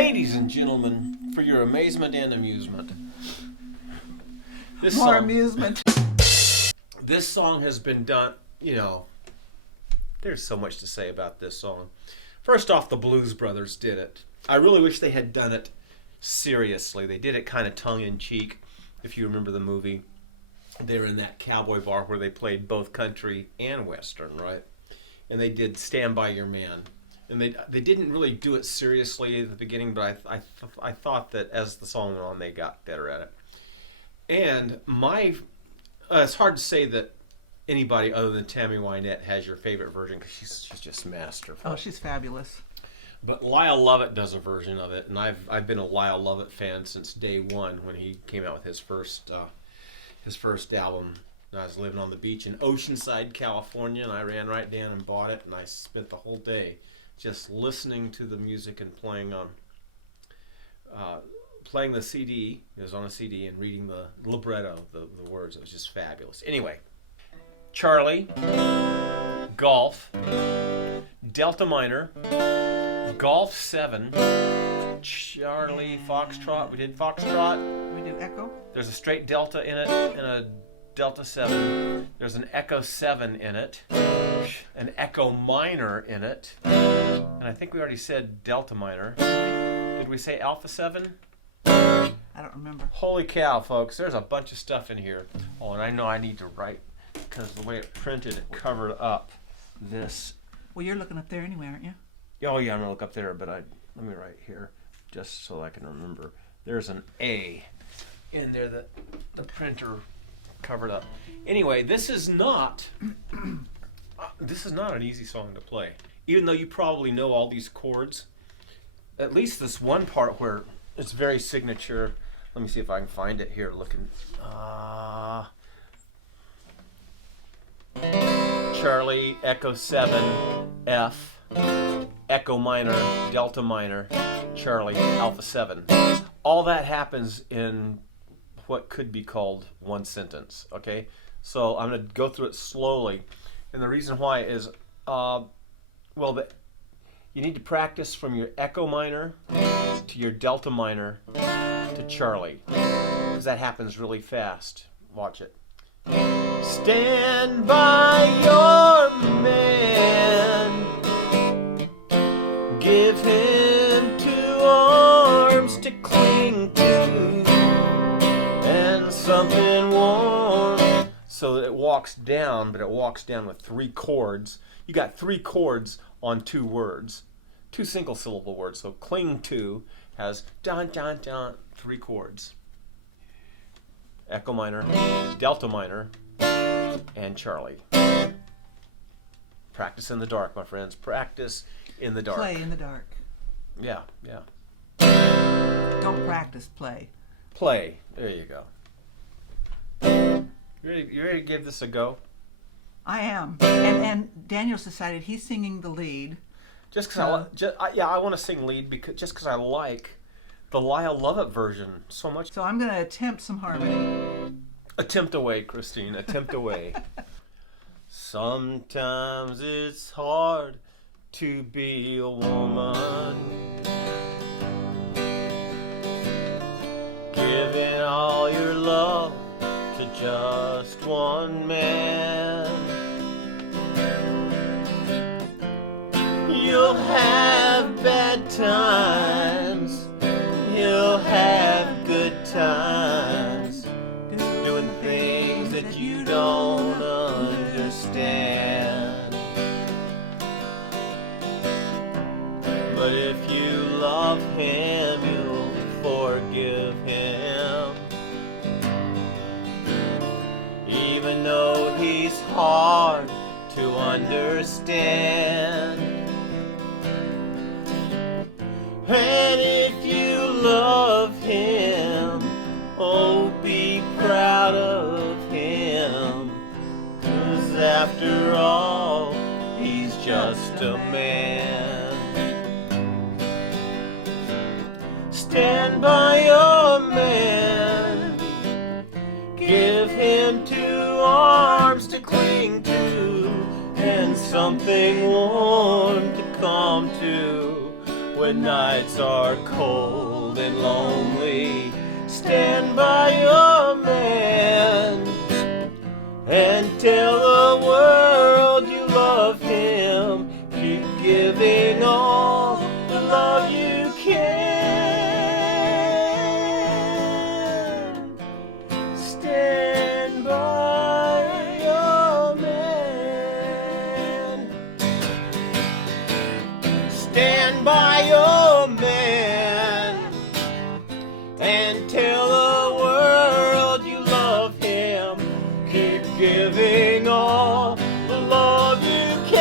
Ladies and gentlemen, for your amazement and amusement, More amusement. This song has been done, you know, there's so much to say about this song. First off, the Blues Brothers did it. I really wish they had done it seriously. They did it kind of tongue-in-cheek, if you remember the movie. They were in that cowboy bar where they played both country and western, right? And they did Stand By Your Man. And they didn't really do it seriously at the beginning, but I thought that as the song went on, they got better at it. And it's hard to say that anybody other than Tammy Wynette has your favorite version, because she's just masterful. Oh, she's fabulous. But Lyle Lovett does a version of it, and I've been a Lyle Lovett fan since day one when he came out with his first album. I was living on the beach in Oceanside, California, and I ran right down and bought it, and I spent the whole day just listening to the music and playing the CD. It was on a CD, and reading the libretto, the words. It was just fabulous. Anyway, Charlie, Golf, Delta minor, Golf 7, Charlie, Foxtrot. We did Foxtrot. We do Echo. There's a straight Delta in it and a Delta 7. There's an Echo 7 in it, an Echo minor in it, and I think we already said Delta minor. Did we say Alpha 7? I don't remember. Holy cow, folks, there's a bunch of stuff in here. Oh, and I know I need to write, because the way it printed, it covered up this. Well, you're looking up there anyway, aren't you? Oh yeah, I'm gonna look up there, but let me write here, just so I can remember. There's an A in there that the printer covered up. Anyway, this is not an easy song to play. Even though you probably know all these chords, at least this one part where it's very signature. Let me see if I can find it here. Looking, Charlie, Echo 7, F, Echo minor, Delta minor, Charlie, Alpha 7. All that happens in what could be called one sentence, okay? So I'm going to go through it slowly. And the reason why is, you need to practice from your Echo minor to your Delta minor to Charlie, because that happens really fast. Watch it. Stand by your man, give him 2 arms to cling to, and something warm. So it walks down, but it walks down with 3 chords. You got 3 chords on 2 words, 2 single syllable words. So cling to has dun dun dun, 3 chords. Echo minor, Delta minor, and Charlie. Practice in the dark, my friends. Practice in the dark. Play in the dark. Yeah, yeah. Don't practice, play. Play. There you go. You ready to give this a go? I am. And Daniel's decided he's singing the lead. Just because I want to sing lead, because I like the Lyle Lovett version so much. So I'm going to attempt some harmony. Attempt away, Christine. Attempt away. Sometimes it's hard to be a woman, giving all your love to just one man. You'll have bad times, you'll have good times, doing things that you don't understand. But if you love him, you'll forgive him, even though he's hard to understand. And if you love him, oh, be proud of him, 'cause after all, he's just a man. Stand by your man, give him 2 arms to cling to, and something warm to come to, when nights are cold and lonely, stand by your man and tell the world you love him. Keep giving all the love you can. Stand by your man. Stand by your man and tell the world you love him. Keep giving all the love you can.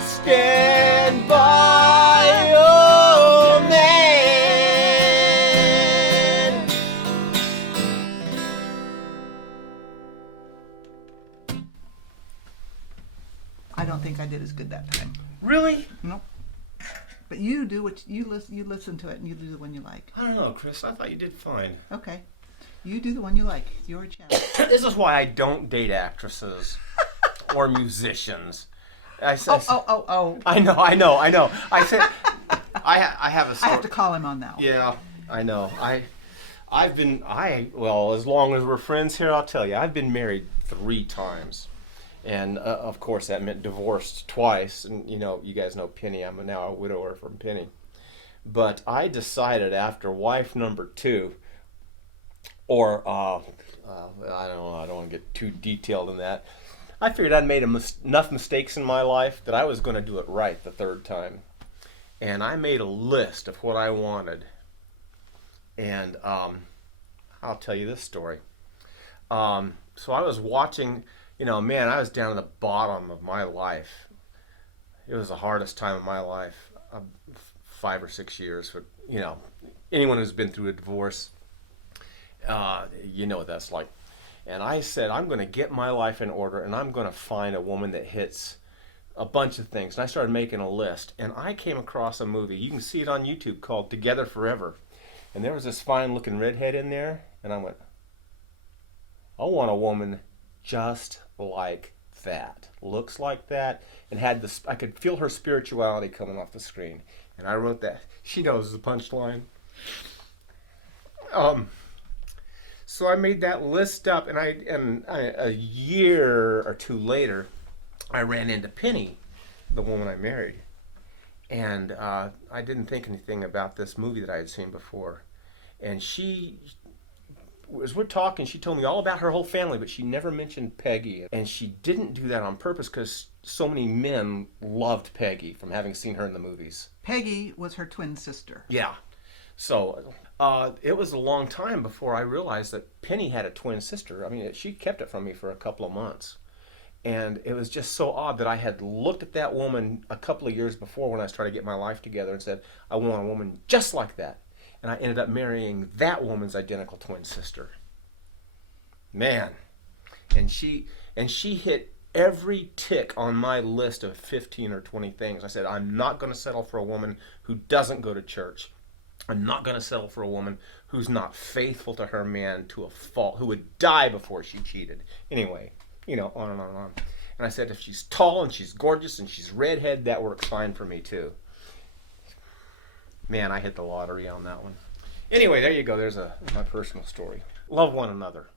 Stand by your man. I don't think I did as good that time. Really? Nope. But you do what you listen to it and you do the one you like. I don't know, Chris. I thought you did fine. Okay. You do the one you like. It's your challenge. This is why I don't date actresses or musicians. I said, Oh. I know. I said, I have a I story. have to call him on that one. Yeah, I know. Well, as long as we're friends here, I'll tell you, I've been married 3 times. And of course that meant divorced twice. And you guys know Penny. I'm now a widower from Penny. But I decided after wife number 2, or I don't know, I don't want to get too detailed in that. I figured I'd made enough mistakes in my life that I was going to do it right the 3rd time. And I made a list of what I wanted. And I'll tell you this story. So I was watching, I was down at the bottom of my life. It was the hardest time of my life, 5 or 6 years. For, anyone who's been through a divorce, you know what that's like. And I said, I'm going to get my life in order, and I'm going to find a woman that hits a bunch of things. And I started making a list, and I came across a movie. You can see it on YouTube called Together Forever. And there was this fine-looking redhead in there, and I went, I want a woman just like that, looks like that, and had this. I could feel her spirituality coming off the screen. And I wrote that. She knows the punchline. So I made that list up, and a year or 2 later, I ran into Penny, the woman I married, and I didn't think anything about this movie that I had seen before. And she, as we're talking, she told me all about her whole family, but she never mentioned Peggy. And she didn't do that on purpose because so many men loved Peggy from having seen her in the movies. Peggy was her twin sister. Yeah. So it was a long time before I realized that Penny had a twin sister. I mean, she kept it from me for a couple of months. And it was just so odd that I had looked at that woman a couple of years before when I started getting my life together and said, I want a woman just like that. And I ended up marrying that woman's identical twin sister. Man. And she hit every tick on my list of 15 or 20 things. I said, I'm not going to settle for a woman who doesn't go to church. I'm not going to settle for a woman who's not faithful to her man to a fault, who would die before she cheated. Anyway, on and on and on. And I said, if she's tall and she's gorgeous and she's redhead, that works fine for me too. Man, I hit the lottery on that one. Anyway, there you go. There's my personal story. Love one another.